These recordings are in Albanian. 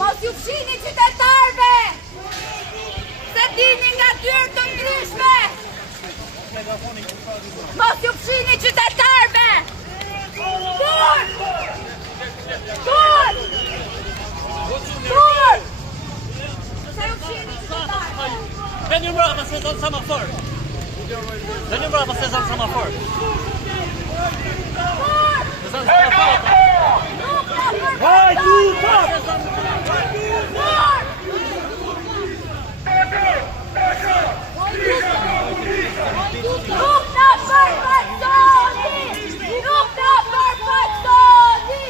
Mos ju fshini qytetarve! Se dini nga dyrë të ndryshme! Mos ju fshini qytetarve! Kur! Kur! Kur! Se ju fshini qytetarve! Ben ju mbrapa se zonë semafor! Ben ju mbrapa se zonë semafor! Kur! Zonë semafor! Nuk na përfaqësoni! Nuk na përfaqësoni! Nuk na përfaqësoni!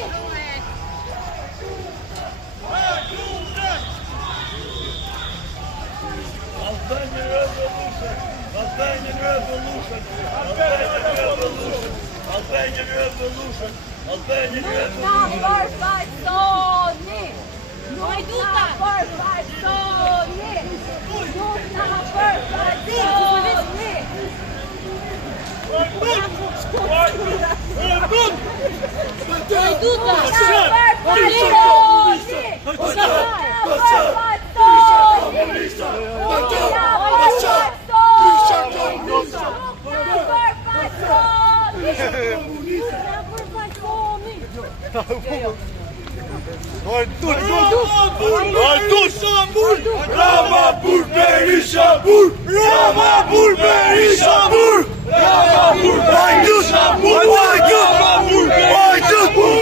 Albanian revolution! Nuk na përfaqësoni! Nuk na përfaqësoni! Nuk na përfaqësoni! Ramabur Berishabur! Ramabur Berishabur! Ramabur Berishabur! Ramabur Berishabur!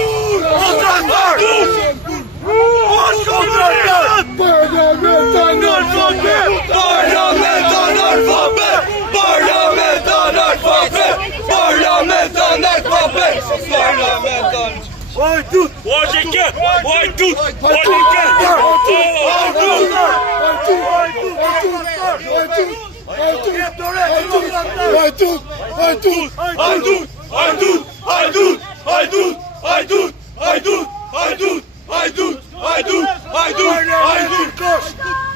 Parlament analfabet! Parlament analfabet! Parlament analfabet! Parlament analfabet! Parlament analfabet! Hajdut! Hajdike! Hajdut!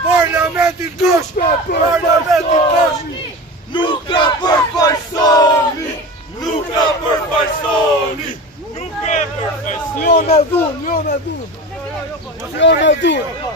Parlamentin kush! Parlamentin kush! Nuk na përfaqësoni! Nuk na përfaqësoni! Nuk e përfaqësoni! Jo me dhun!